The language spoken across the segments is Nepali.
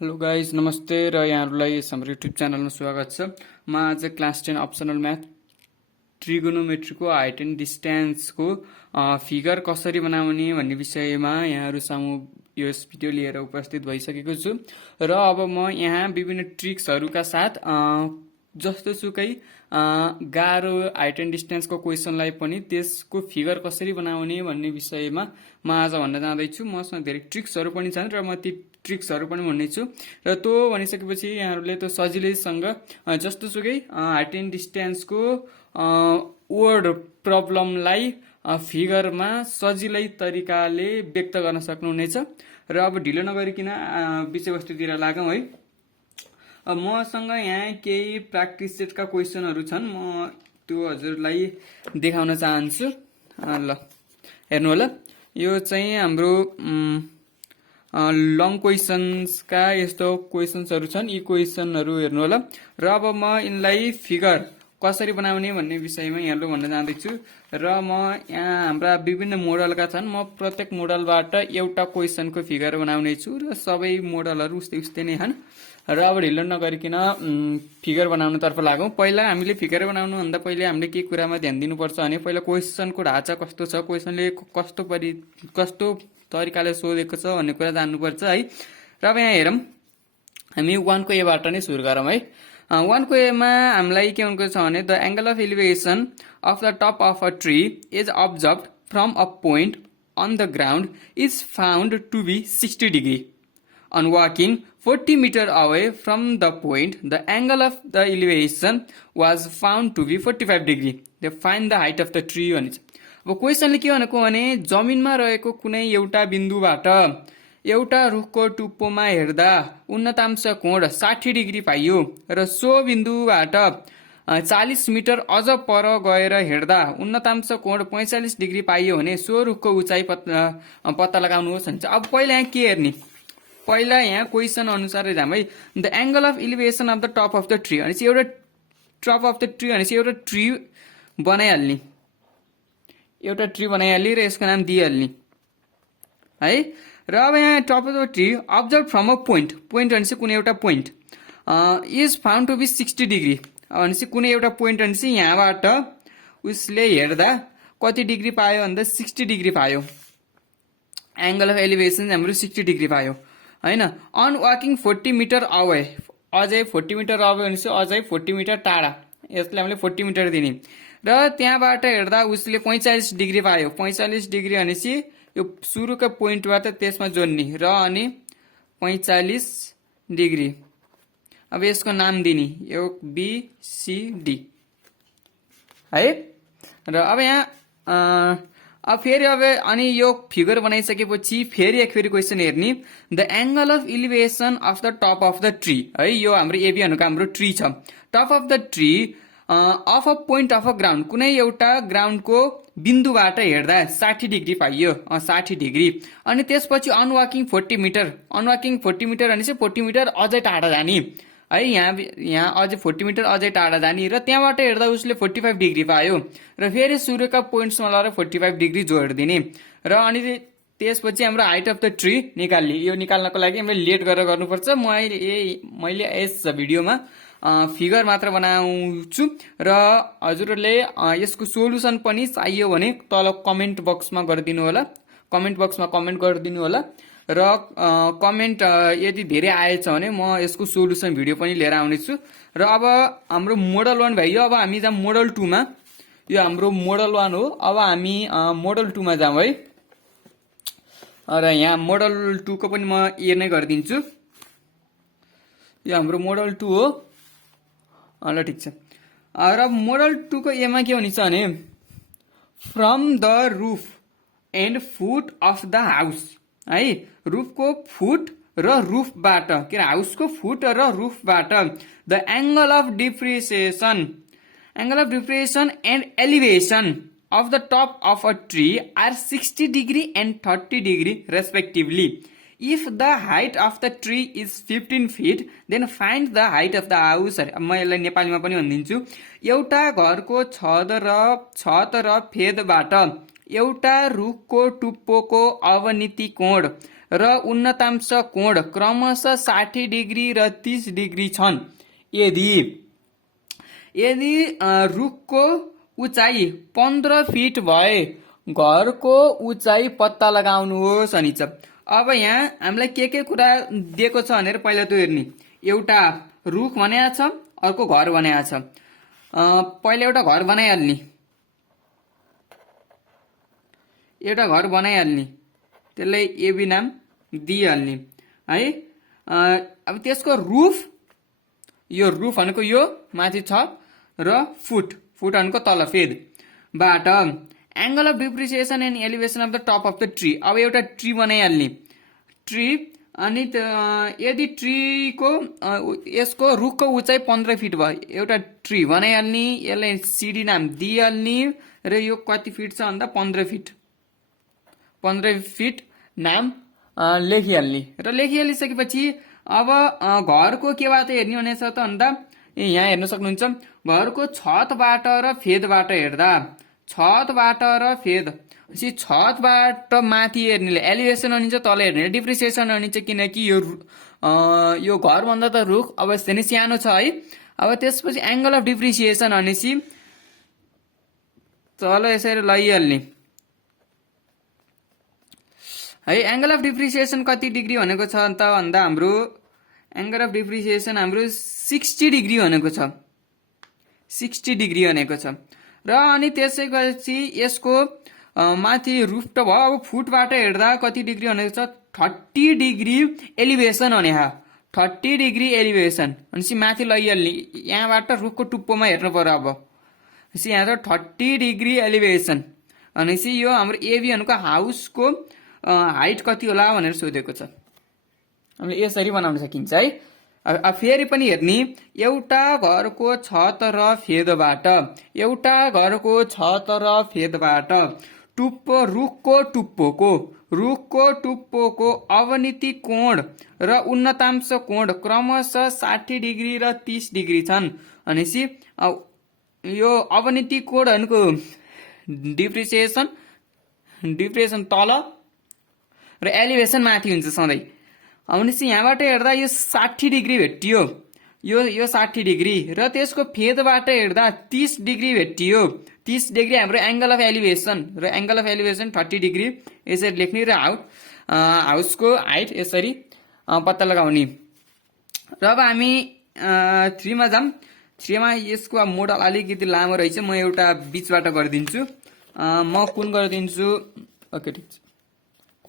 हेलो गाइज नमस्ते र यहाँहरूलाई हाम्रो युट्युब च्यानलमा स्वागत छ। म आज क्लास 10 अप्सनल म्याथ ट्रिगोनोमेट्रीको हाइट एन्ड डिस्टेन्सको फिगर कसरी बनाउने भन्ने विषयमा यहाँहरू सामु यस भिडियो लिएर उपस्थित भइसकेको छु र अब म यहाँ विभिन्न ट्रिक्सहरूका साथ जस्तोसुकै गाह्रो हाइट एन्ड डिस्टेन्सको क्वेसनलाई पनि त्यसको फिगर कसरी बनाउने भन्ने विषयमा म आज भन्न जाँदैछु। मसँग धेरै ट्रिक्सहरू पनि छन् र म ती ट्रिक्सहरू पनि भन्नेछु र त्यो भनिसकेपछि यहाँहरूले त्यो सजिलैसँग जस्तोसुकै हाइट एन्ड डिस्टेन्सको वर्ड प्रब्लमलाई फिगरमा सजिलै तरिकाले व्यक्त गर्न सक्नुहुनेछ। र अब ढिलो नगरिकन विषयवस्तुतिर लागौँ है। मसँग यहाँ केही प्र्याक्टिस सेटका क्वेसनहरू छन्, म त्यो हजुरलाई देखाउन चाहन्छु। ल हेर्नु होला, यो चाहिँ हाम्रो लङ क्वेसन्सका यस्तो क्वेसन्सहरू छन्। यी क्वेसनहरू हेर्नु होला र अब म यिनलाई फिगर कसरी बनाउने भन्ने विषयमा यहाँले भन्न जाँदैछु। र म यहाँ हाम्रा विभिन्न मोडलका छन्, म प्रत्येक मोडलबाट एउटा क्वेसनको फिगर बनाउने छु र सबै मोडलहरू उस्तै उस्तै नै छन्। र अब ढिलो नगरिकन फिगर बनाउनतर्फ लागौँ। पहिला हामीले फिगर बनाउनुभन्दा पहिले हामीले के कुरामा ध्यान दिनुपर्छ भने पहिला क्वेसनको ढाँचा कस्तो छ, क्वेसनले कस्तो तरिकाले सोधेको छ भन्ने कुरा जान्नुपर्छ है। र अब यहाँ हेरौँ, हामी 1 को एबाट नै सुरु गरौँ है। 1 को एमा हामीलाई के भनेको छ भने the angle of elevation of the top of a tree is observed from a point on the ground is found to be 60 degree. On walking 40 meter away from the point, the angle of the elevation was found to be 45 degree. They find the height of the tree भनिन्छ। अब क्वेसनले के भनेको भने जमिनमा रहेको कुनै एउटा बिन्दुबाट एउटा रुखको टुप्पोमा हेर्दा उन्नतांश कोण 60 डिग्री पाइयो र सो बिन्दुबाट 40 मिटर अझ पर गएर हेर्दा उन्नतांश कोण 45 डिग्री पाइयो भने सो रुखको उचाइ पत्ता लगाउनुहोस् भन्छ। अब पहिला यहाँ के हेर्ने, पहिला यहाँ क्वेसन अनुसार जाम है। The angle of elevation of the top of the tree भनेपछि एउटा टप अफ द ट्री भनेपछि एउटा ट्री बनाइहाल्ने, एउटा ट्री बनाइहाल्ने र यसको नाम दिइहाल्ने है। र अब यहाँ top of the tree observe from a point, point भनेपछि कुनै एउटा point is found to be 60 degree भनेपछि कुनै एउटा पोइन्ट भनेपछि यहाँबाट उसले हेर्दा कति डिग्री पायो भन्दा 60 डिग्री पायो। एंगल अफ एलिवेशन हाम्रो 60 डिग्री पायो हैन। अन वाकिङ 40 मिटर अवे, अझै 40 मिटर अवे भनेपछि अझै 40 मिटर टाढा, यसलाई हामीले 40 मिटर दिने र त्यहाँबाट हेर्दा उसले 45 डिग्री पायो। 45 डिग्री भनेपछि यो सुरुको पोइन्टबाट त्यसमा जोड्ने र अनि 45 डिग्री। अब यसको नाम दिने यो BCD है। र अब यहाँ अब फेरि अब अनि यो फिगर बनाइसकेपछि फेरि एक फेरि क्वेसन हेर्ने। The angle of elevation of the top of the tree है, यो हाम्रो एबी भनेको हाम्रो ट्री छ। Top of the tree of a point of a ground, कुनै एउटा ग्राउन्डको बिन्दुबाट हेर्दा 60 डिग्री पाइयो, 60 डिग्री। अनि त्यसपछि अनवाकिङ 40 मिटर, अनवाकिङ 40 मिटर भनेपछि 40 मिटर अझै टाढा जाने है। यहाँ अझै 40 मिटर अझै टाढा जाने र त्यहाँबाट हेर्दा उसले 45 डिग्री पायो र फेरि सुरुका पोइन्ट्समा लगाएर 45 डिग्री जोडिदिने र अनि त्यसपछि हाम्रो हाइट अफ द ट्री निकाल्ने। यो निकाल्नको लागि हामीले लेट गरेर गर्नुपर्छ। मैले यस भिडियोमा फिगर मात्र बनाउँछु र हजुरहरूले यसको सोलुसन पनि चाहियो भने तल कमेन्ट बक्समा गरिदिनु होला, कमेन्ट बक्समा कमेन्ट गरिदिनु होला र कमेन्ट यदि धेरै आएछ भने म यसको सोलुसन भिडियो पनि लिएर आउनेछु। र अब हाम्रो मोडल 1 भयो। अब हामी जाम मोडल 2 मा। यो हाम्रो मोडल 1 हो। अब हामी मोडल 2 मा जाम है। र यहाँ मोडल 2 को पनि म ए नै गरिदिन्छु। यो हाम्रो मोडल 2 हो। ल ठिक छ। र मोडल 2 को ए मा के हुनेछ भने from the roof and foot of the house है, रुफको फुट र रुफबाट के हाउसको फुट र रुफबाट the angle of depression, angle of depression and elevation of the top of a tree are 60 degree and 30 degree respectively. If the height of the tree is 15 feet, then find the height of the house. म यसलाई नेपालीमा पनि भनिदिन्छु। एउटा घरको छत र फेदबाट एउटा रुखको टुप्पोको अवनति कोण र उन्नतांश कोण क्रमशः 60 डिग्री र 30 डिग्री छन् यदि रुखको उचाइ 15 फिट भए घरको उचाइ पत्ता लगाउनुहोस् भनिन्छ। अब यहाँ हामीलाई के कुरा दिएको छ भनेर पहिला त हेर्ने। एउटा रुख भनेको छ, अर्को घर भनेको छ। पहिला एउटा घर बनाइहाल्ने, त्यसलाई एबी नाम दिइहाल्ने है। अब त्यसको रुफ, यो रुफ भनेको यो माथि छ र फुट भनेको तल फेद बाट angle of depreciation and elevation of the top of the tree. अब एउटा ट्री बनाइहाल्ने, ट्री अनि यदि ट्रीको यसको रुखको उचाइ 15 फिट भयो, एउटा ट्री बनाइहाल्ने, यसलाई सिडी नाम दिइहाल्ने र यो कति फिट छ भन्दा 15 फिट नाम लेखिहाल्ने। र लेखिहालिसकेपछि अब घरको केबाट हेर्ने भनेछ त भन्दा यहाँ हेर्न सक्नुहुन्छ, घरको छतबाट र फेदबाट हेर्दा, छतबाट र फेद, छतबाट माथि हेर्नेले एलिभेसन भनिन्छ, तल हेर्ने डिप्रिसिएसन भनिन्छ, किनकि यो घर भन्दा त रुख अवश्य नै सानो छ है। अब त्यसपछि एंगल अफ डिप्रिसिएसन भनेपछि तल यसरी लैहाल्ने है। एंगल अफ डिप्रिसिएसन कति डिग्री भनेको छ त भन्दा हाम्रो एंगल अफ डिप्रिसिएसन हाम्रो 60 डिग्री भनेको छ, 60 डिग्री भनेको छ। र अनि त्यसैपछि यसको माथि रुफ त भयो, अब फुटबाट हेर्दा कति डिग्री भनेको छ 30 डिग्री एलिभेसन भने 30 डिग्री एलिभेसन भनेपछि माथि लैहाल्ने, यहाँबाट रुखको टुप्पोमा हेर्नु पर्यो। अब यहाँ त 30 डिग्री एलिभेसन भनेपछि यो हाम्रो एबी भनेको हाउसको हाइट कति होला भनेर सोधेको छ। हामीले यसरी बनाउन सकिन्छ है। अब फेरि पनि हेर्ने, एउटा घरको छत र फेदबाट, एउटा घरको छत र फेदबाट रुखको टुप्पोको अवनति कोण र उन्नतांश कोण क्रमशः 60 डिग्री र 30 डिग्री छन् भनेपछि यो अवनति कोण भनेको डिप्रेसन तल र एलिभेसन माथि हुन्छ सधैँ। भनेपछि यहाँबाट हेर्दा यो 60 डिग्री भेटियो, यो 60 डिग्री र त्यसको फेदबाट हेर्दा 30 डिग्री भेटियो। 30 डिग्री हाम्रो एंगल अफ एलिभेसन र एंगल अफ एलिभेसन 30 डिग्री यसरी लेख्ने र हाउसको हाइट यसरी पत्ता लगाउने। र अब हामी 3 मा जाम। 3 मा यसको मोडल अलिकति लामो रहेछ, म एउटा बीचबाट गरिदिन्छु। म कुन गरिदिन्छु, ओके ठिक छ,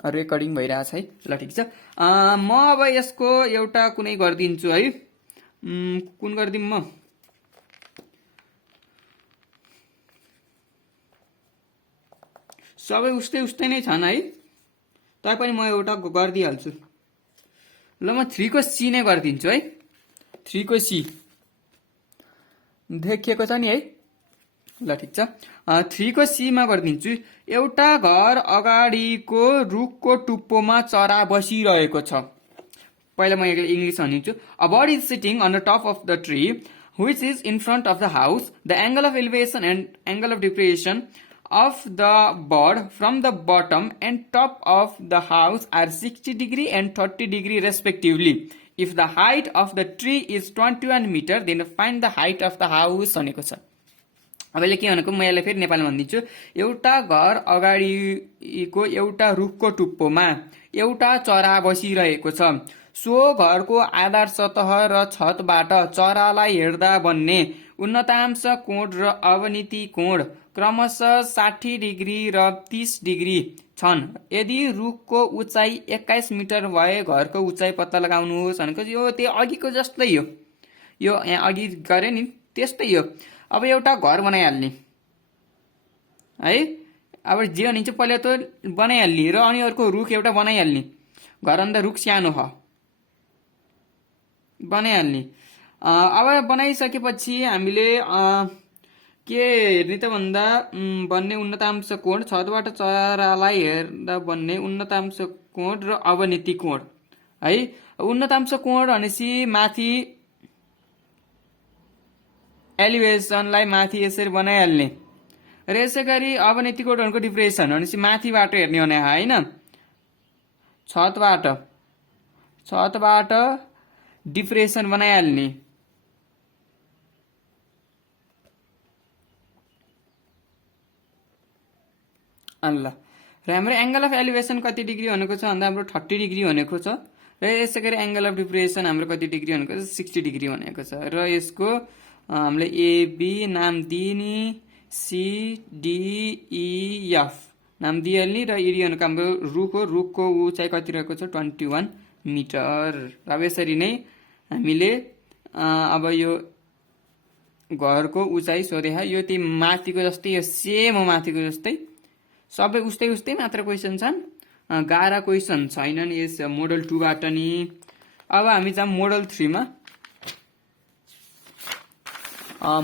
रेकर्डिङ भइरहेछ है, ल ठिक छ। म अब यसको एउटा कुनै गरिदिन्छु है। कुन गरिदिउँ म, सबै उस्तै नै छन् है, तैपनि म एउटा गरिदिइहाल्छु। ल म 3 को सी नै गरिदिन्छु है। 3 को सी देखिएको छ नि है, ल ठिक छ। 3 को सी मा गरिदिन्छु। एउटा घर अगाडिको रुखको टुप्पोमा चरा बसिरहेको छ। पहिला म इंग्लिश भनिदिन्छु। A bird is sitting on the top of the tree which is in front of the house. The angle of elevation and angle of depression of the bird from the bottom and top of the house are 60 degree and 30 degree respectively. If the height of the tree is 21 meter, then find the height of the house भनेको छ। अब यसले के भनेको, म यसलाई फेरि नेपालमा भनिदिन्छु। एउटा घर अगाडिको एउटा रुखको टुप्पोमा एउटा चरा बसिरहेको छ। सो घरको आधार सतह र छतबाट चरालाई हेर्दा बन्ने उन्नतांश कोण र अवनति कोण क्रमशः 60 डिग्री र 30 डिग्री छन्। यदि रुखको उचाइ 21 मिटर भए घरको उचाइ पत्ता लगाउनुहोस् भनेको यो त्यो अघिको जस्तै हो, यो यहाँ अघि गरे नि त्यस्तै हो। अब एउटा घर बनाइहाल्ने है। अब जे भनिन्छ पहिला त बनाइहाल्ने र अनि अर्को रुख एउटा बनाइहाल्ने, घरभन्दा रुख सानो हो बनाइहाल्ने। अब बनाइसकेपछि हामीले के हेर्ने त भन्दा बन्ने उन्नतांश कोण, छतबाट चरालाई हेर्दा बन्ने उन्नतांश कोण र अवनति कोण है। उन्नतांश कोण भनेपछि माथि एलिभेसनलाई माथि यसरी बनाइहाल्ने र यसै गरी अवनति कोण भनेको डिप्रेसन भनेपछि माथिबाट हेर्ने भने हैन, छतबाट डिप्रेसन बनाइहाल्ने। ल र हाम्रो एंगल अफ एलिभेसन कति डिग्री भनेको छ भन्दा हाम्रो 30 डिग्री भनेको छ र यसै गरी एंगल अफ डिप्रेसन हाम्रो कति डिग्री भनेको छ 60 डिग्री भनेको छ र यसको हामीले एबी नाम दिने, सी डी ई एफ नाम दिइहाल्ने र इडी भनेको हाम्रो रुखको उचाइ कति रहेको छ 21 मिटर। अब यसरी नै हामीले अब यो घरको उचाइ सोधे यो त्यही माथिको जस्तै, यो सेम हो माथिको जस्तै, सबै उस्तै मात्र क्वेसन छन्, गाह्रा क्वेसन छैनन् यस मोडल 2 बाट नि। अब हामी जाम मोडल 3 मा।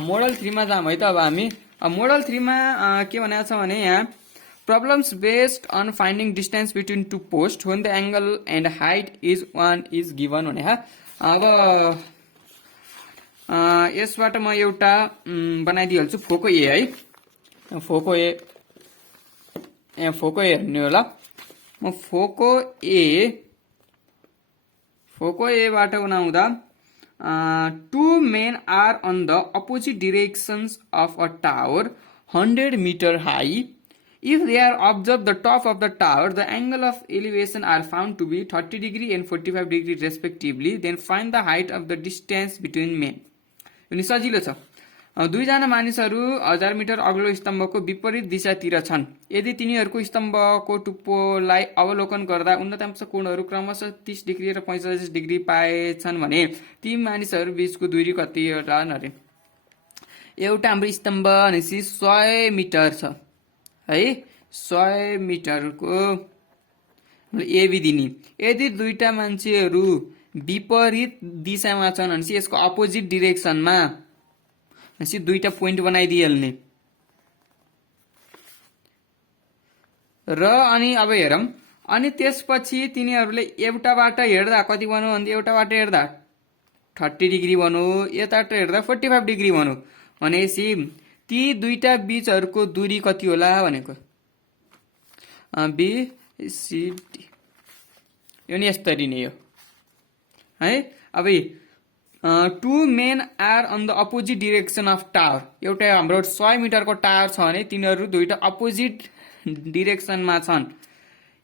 मोडल 3 मा जाम है त। अब हामी मोडल 3 मा के भनेको छ भने यहाँ problems based on finding distance between two posts when the angle and height is 1 is given भने। अब यसबाट म एउटा बनाइदिइहाल्छु फोको ए है, फोको ए हेर्ने होला। म फोको ए बाट बनाउँदा two men are on the opposite directions of a tower 100 meter high. If they are observed the top of the tower, the angle of elevation are found to be 30 degree and 45 degree respectively. Then find the height of the distance between men. यो सजिलो छ। दुईजना मानिसहरू 1000 मिटर अग्लो स्तम्भको विपरीत दिशातिर छन्। यदि तिनीहरूको स्तम्भको टुप्पोलाई अवलोकन गर्दा उन्नतांश कोणहरू क्रमशः 30 डिग्री र 45 डिग्री पाएछन् भने ती मानिसहरू बीचको दूरी कति होला अरे। एउटा हाम्रो स्तम्भ भनेपछि 100 मिटर छ है, 100 मिटरको एबी दिने। यदि दुईटा मान्छेहरू विपरीत दिशामा छन् भनेपछि यसको अपोजिट डिरेक्सनमा भनेपछि दुईटा पोइन्ट बनाइदिइहाल्ने र अनि अब हेरौँ। अनि त्यसपछि तिनीहरूले एउटाबाट हेर्दा कति भनौँ भन्दा एउटाबाट हेर्दा 30 डिग्री भनौँ, यताबाट हेर्दा 45 डिग्री भनौँ भनेपछि ती दुईटा बीचहरूको दूरी कति होला भनेको बीसीडी। यो नि यसरी नै हो है। अब two men are on the opposite direction of tower। एउटा हाम्रो 100 मिटरको टावर छ भने तिनीहरू दुईटा अपोजिट डिरेक्सनमा छन्।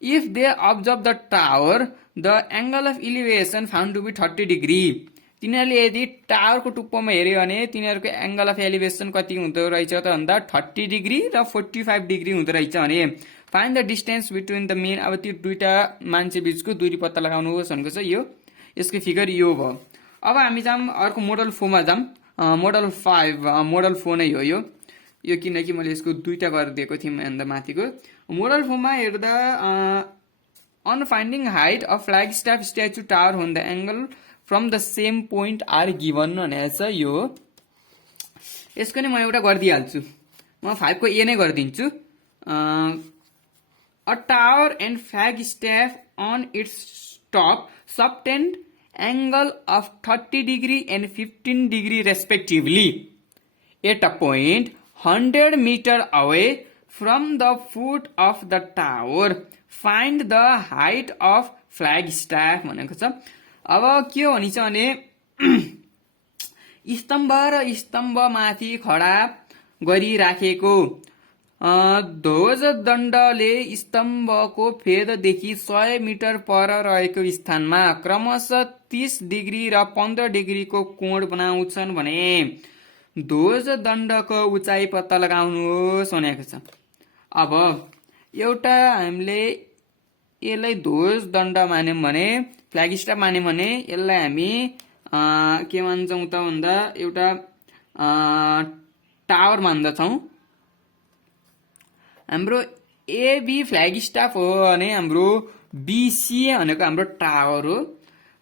If they observe the tower, the angle of elevation found to be 30 degree। तिनीहरूले यदि टावरको टुप्पोमा हेर्यो भने तिनीहरूको एंगल अफ एलिभेसन कति हुँदो रहेछ त भन्दा 30 डिग्री र 45 डिग्री हुँदो रहेछ भने find the distance between the main. अब त्यो दुईटा मान्छे बीचको दूरी पत्ता लगाउनुहोस् भनेको छ। यो यसको फिगर यो भयो। अब हामी जाम अर्को मोडल 4 मा जाम। मोडल 5 मोडल 4 नै हो यो किनकि मैले यसको दुईटा गरिदिएको थिएँ भन्दा माथिको। मोडल 4 मा हेर्दा on finding height of flag staff statue tower हुन the angle from the same point are given भनेको छ। यो यसको नै म एउटा गरिदिइहाल्छु। म 5 को ए नै गरिदिन्छु। A tower and flag staff on its top subtend angle of 30 degree and 15 degree respectively at a point 100 meter away from the foot of the tower. Find the height of flag staff भनेको छ। अब के हो भने स्तम्भ र स्तम्भ माथि खडा गरिराखेको ध्वज दण्डले स्तम्भको फेददेखि 100 मिटर पर रहेको स्थानमा क्रमशः 30 डिग्री र 15 डिग्रीको कोण बनाउँछन् भने ध्वज दण्डको उचाइ पत्ता लगाउनुहोस् भनेको छ। अब एउटा हामीले यसलाई ध्वज दण्ड मान्यौं भने, फ्ल्याग स्टाफ मान्यौं भने यसलाई हामी के मान्छौं त भन्दा एउटा टावर मान्दछौं। हाम्रो एबी फ्ल्याग स्टाफ हो भने हाम्रो बीसी भनेको हाम्रो टावर हो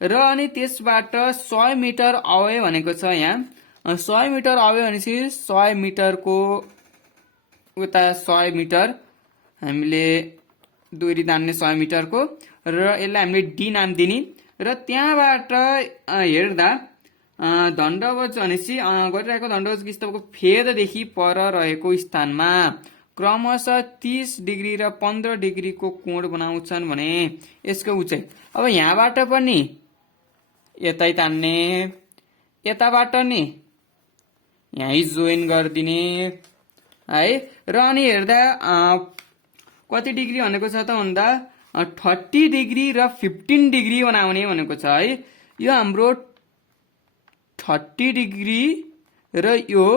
र अनि त्यसबाट 100 मिटर अवे भनेको छ। यहाँ 100 मिटर अवे भनेपछि 100 मिटरको उता 100 मिटर हामीले दूरी तान्ने 100 मिटरको र यसलाई हामीले डी नाम दिने र त्यहाँबाट हेर्दा दण्डवत भनेपछि गरिरहेको दण्डवत स्तम्भको फेददेखि पर रहेको स्थानमा क्रमशः 30 डिग्री र 15 डिग्रीको कोण बनाउँछन् भने यसको उचाइ अब यहाँबाट पनि यतै तान्ने यताबाट नि यही जोइन गरिदिने है र अनि हेर्दा कति डिग्री भनेको छ त भन्दा 30 डिग्री र 15 डिग्री बनाउने भनेको छ है यो हाम्रो 30 डिग्री र यो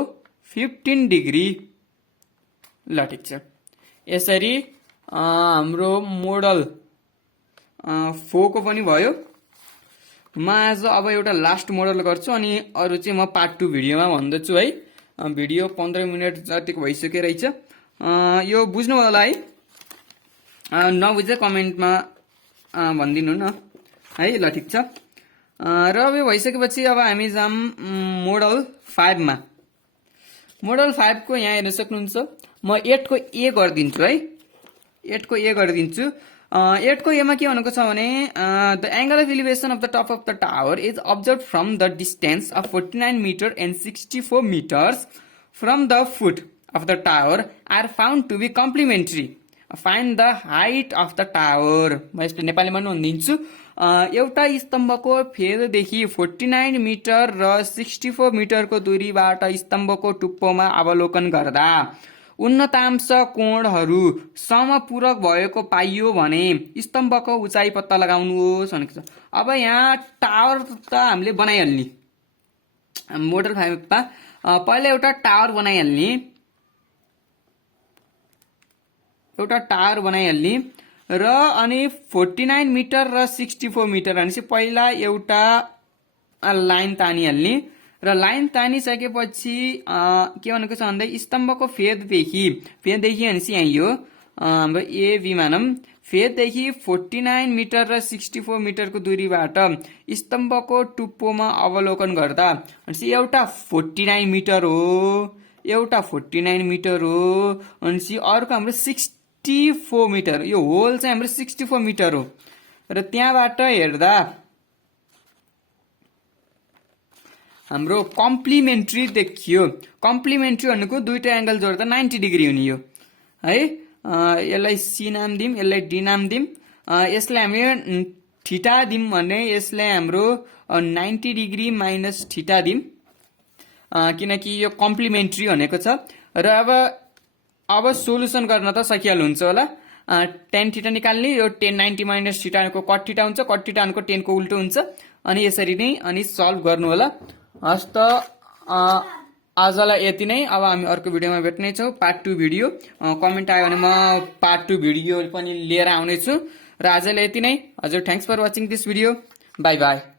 15 डिग्री ल ठिक छ यसरी हाम्रो मोडल 4 को पनि भयो म आज अब एउटा लास्ट मोडल गर्छु अनि अरु चाहिँ म पार्ट 2 भिडियोमा भन्दछु है भिडियो 15 मिनेट जतिको भइसक्यो रहेछ यो बुझ्नु होला है नबुझे कमेन्टमा भनिदिनु न है ल ठिक छ र अब यो भइसकेपछि अब हामी जाम मोडल 5 मा मोडल 5 को यहाँ हेर्न सक्नुहुन्छ म 8 को ए गरिदिन्छु है 8 को ए गरिदिन्छु 8 को ए मा के भनेको छ भने the angle of elevation of the top of the tower is observe from the distance of 49 meter and 64 meters from the foot of the tower are found to be complementary find the height of the tower म यसले नेपालीमा पनि भनिदिन्छु एउटा स्तम्भको फेददेखि 49 मिटर र 64 मिटरको दूरीबाट स्तम्भको टुप्पोमा अवलोकन गर्दा उन्नतांश कोणहरू समपूरक भएको पाइयो भने स्तम्भको उचाइ पत्ता लगाउनुहोस् भनेको छ अब यहाँ टावर त हामीले बनाइहाल्ने मोडल 5 मा पहिला एउटा टावर बनाइहाल्ने र अनि 49 मिटर र 64 मिटर भनेपछि पहिला एउटा लाइन तानिहाल्ने र लाइन तानिसकेपछि के भनेको छ भन्दा स्तम्भको फेददेखि भनेपछि यहाँ यो हाम्रो एबी मानौं फेददेखि 49 मिटर र 64 मिटरको दूरीबाट स्तम्भको टुप्पोमा अवलोकन गर्दा भनेपछि एउटा 49 मिटर हो भनेपछि अर्को हाम्रो 64 मिटर यो होल चाहिँ हाम्रो 64 मिटर हो र त्यहाँबाट हेर्दा हाम्रो कम्प्लिमेन्ट्री देखियो कम्प्लिमेन्ट्री भनेको दुईटा एंगल जोड्दा 90 डिग्री हुने यो है यसलाई सी नाम दिम यसलाई डी नाम दिम यसलाई हामी थीटा दिम भने यसलाई हाम्रो 90 डिग्री माइनस थीटा दिम किनकि यो कम्प्लिमेन्ट्री भनेको छ र अब सोलुसन गर्न त सकिहाल्नु हुन्छ होला tan थीटा निकाल्ने यो tan 90 माइनस थीटा को cot थीटा हुन्छ cot थीटा को tan को उल्टो हुन्छ अनि यसरी नै अनि सल्भ गर्नु होला हस्त आजलाई यति नै अब हामी अर्को भिडियोमा भेट्ने छौं पार्ट 2 भिडियो कमेन्ट आयो भने म पार्ट 2 भिडियो पनि लिएर आउने छु र आजलाई यति नै हजुर thanks for watching this video bye by